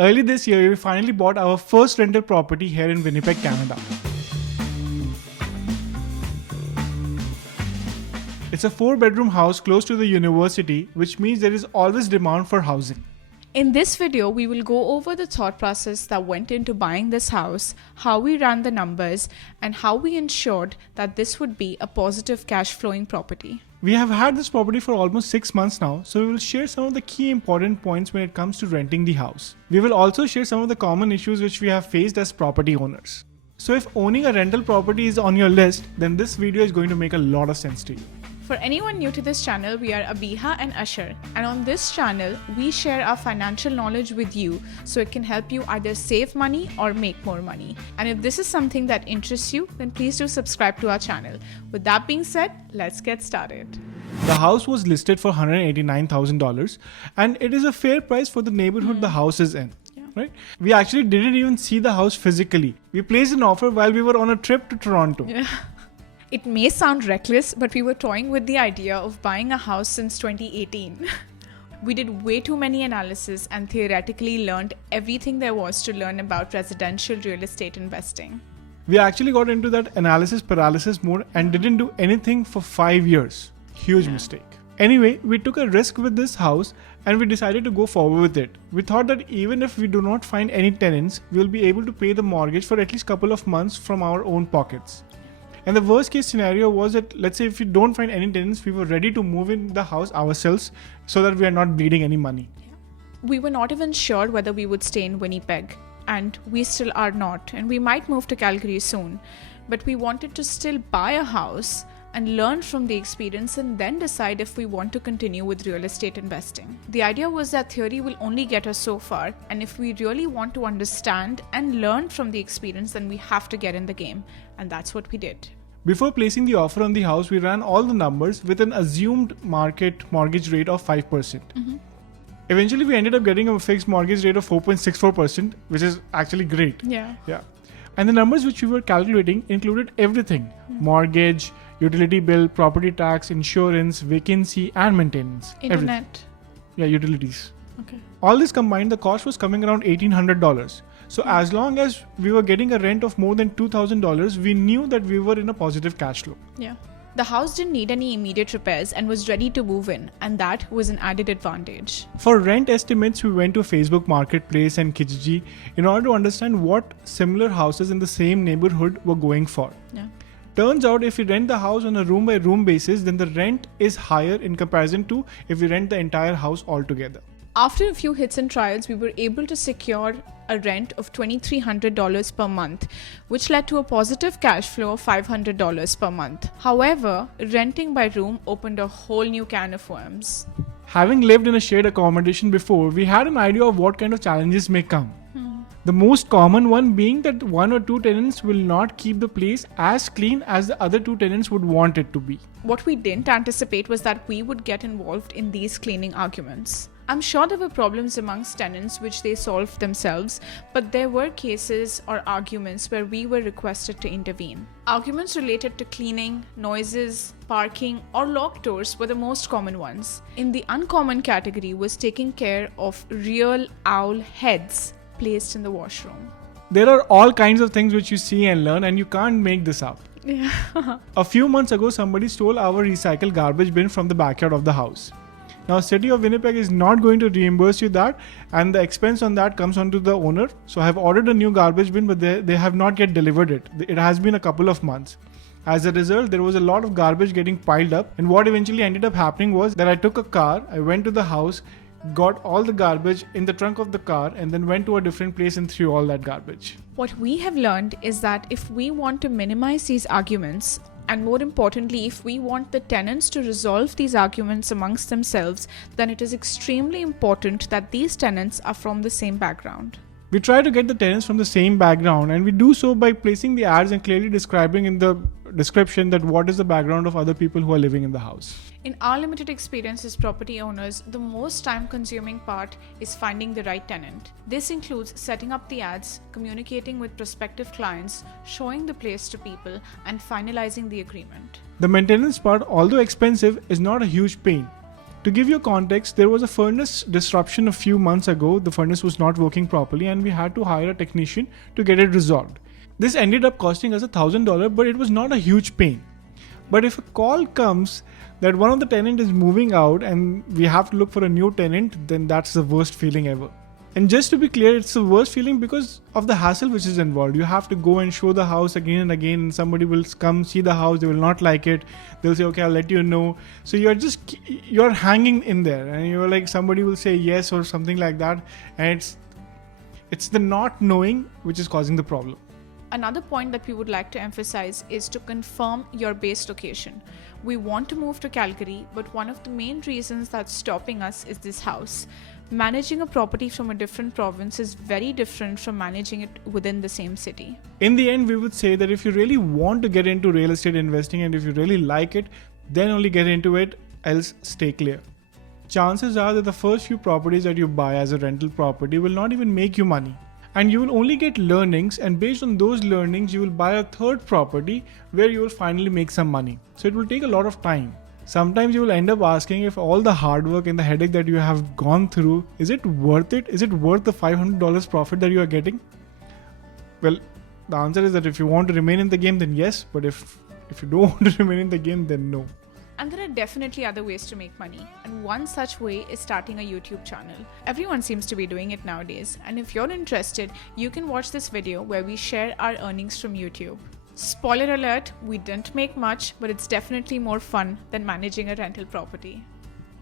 Early this year, we finally bought our first rental property here in Winnipeg, Canada. It's a 4-bedroom house close to the university, which means there is always demand for housing. In this video, we will go over the thought process that went into buying this house, how we ran the numbers, and how we ensured that this would be a positive cash flowing property. We have had this property for almost 6 months now, so we will share some of the key important points when it comes to renting the house. We will also share some of the common issues which we have faced as property owners. So if owning a rental property is on your list, then this video is going to make a lot of sense to you. For anyone new to this channel, we are Abiha and Ashar, and on this channel, we share our financial knowledge with you so it can help you either save money or make more money. And if this is something that interests you, then please do subscribe to our channel. With that being said, let's get started. The house was listed for $189,000 and it is a fair price for the neighborhood the house is in. Right? We actually didn't even see the house physically. We placed an offer while we were on a trip to Toronto. Yeah. It may sound reckless, but we were toying with the idea of buying a house since 2018. We did way too many analysis and theoretically learned everything there was to learn about residential real estate investing. We actually got into that analysis paralysis mode and didn't do anything for 5 years. Huge mistake. Anyway, we took a risk with this house and we decided to go forward with it. We thought that even if we do not find any tenants, we'll be able to pay the mortgage for at least a couple of months from our own pockets. And the worst case scenario was that, let's say if we don't find any tenants, we were ready to move in the house ourselves so that we are not bleeding any money. We were not even sure whether we would stay in Winnipeg, and we still are not, and we might move to Calgary soon. But we wanted to still buy a house and learn from the experience and then decide if we want to continue with real estate investing. The idea was that theory will only get us so far, and if we really want to understand and learn from the experience, then we have to get in the game, and that's what we did. Before placing the offer on the house, we ran all the numbers with an assumed market mortgage rate of 5%. Eventually, we ended up getting a fixed mortgage rate of 4.64%, which is actually great. Yeah. And the numbers which we were calculating included everything: mortgage, utility bill, property tax, insurance, vacancy, and maintenance. Internet. Everything. Yeah, utilities. Okay. All this combined, the cost was coming around $1,800. So as long as we were getting a rent of more than $2,000, we knew that we were in a positive cash flow. Yeah. The house didn't need any immediate repairs and was ready to move in, and that was an added advantage. For rent estimates, we went to Facebook Marketplace and Kijiji in order to understand what similar houses in the same neighborhood were going for. Yeah. Turns out if we rent the house on a room by room basis, then the rent is higher in comparison to if we rent the entire house altogether. After a few hits and trials, we were able to secure a rent of $2,300 per month, which led to a positive cash flow of $500 per month. However, renting by room opened a whole new can of worms. Having lived in a shared accommodation before, we had an idea of what kind of challenges may come. The most common one being that 1 or 2 tenants will not keep the place as clean as the other 2 tenants would want it to be. What we didn't anticipate was that we would get involved in these cleaning arguments. I'm sure there were problems amongst tenants which they solved themselves, but there were cases or arguments where we were requested to intervene. Arguments related to cleaning, noises, parking, or locked doors were the most common ones. In the uncommon category was taking care of real owl heads placed in the washroom. There are all kinds of things which you see and learn, and you can't make this up. Yeah. A few months ago, somebody stole our recycled garbage bin from the backyard of the house. Now, City of Winnipeg is not going to reimburse you that, and the expense on that comes onto the owner. So I have ordered a new garbage bin, but they have not yet delivered it. It has been a couple of months. As a result, there was a lot of garbage getting piled up, and what eventually ended up happening was that I took a car, I went to the house, got all the garbage in the trunk of the car, and then went to a different place and threw all that garbage. What we have learned is that if we want to minimize these arguments, and more importantly, if we want the tenants to resolve these arguments amongst themselves, then it is extremely important that these tenants are from the same background. We try to get the tenants from the same background, and we do so by placing the ads and clearly describing in the description that what is the background of other people who are living in the house. In our limited experience as property owners, the most time-consuming part is finding the right tenant. This includes setting up the ads, communicating with prospective clients, showing the place to people, and finalizing the agreement. The maintenance part, although expensive, is not a huge pain. To give you context, there was a furnace disruption a few months ago. The furnace was not working properly and we had to hire a technician to get it resolved. This ended up costing us $1,000, but it was not a huge pain. But if a call comes that one of the tenant is moving out and we have to look for a new tenant, then that's the worst feeling ever. And just to be clear, it's the worst feeling because of the hassle which is involved. You have to go and show the house again and again, and somebody will come see the house, they will not like it, they'll say, okay, I'll let you know. So you're hanging in there, and you're like, somebody will say yes or something like that, and it's the not knowing which is causing the problem. Another point that we would like to emphasize is to confirm your base location. We want to move to Calgary, but one of the main reasons that's stopping us is this house. Managing a property from a different province is very different from managing it within the same city. In the end, we would say that if you really want to get into real estate investing and if you really like it, then only get into it, else stay clear. Chances are that the first few properties that you buy as a rental property will not even make you money. And you will only get learnings, and based on those learnings, you will buy a third property where you will finally make some money. So it will take a lot of time. Sometimes you will end up asking if all the hard work and the headache that you have gone through, is it worth it? Is it worth the $500 profit that you are getting? Well, the answer is that if you want to remain in the game, then yes. But if you don't want to remain in the game, then no. And there are definitely other ways to make money, and one such way is starting a YouTube channel. Everyone seems to be doing it nowadays, and if you're interested, you can watch this video where we share our earnings from YouTube. Spoiler alert, we didn't make much, but it's definitely more fun than managing a rental property.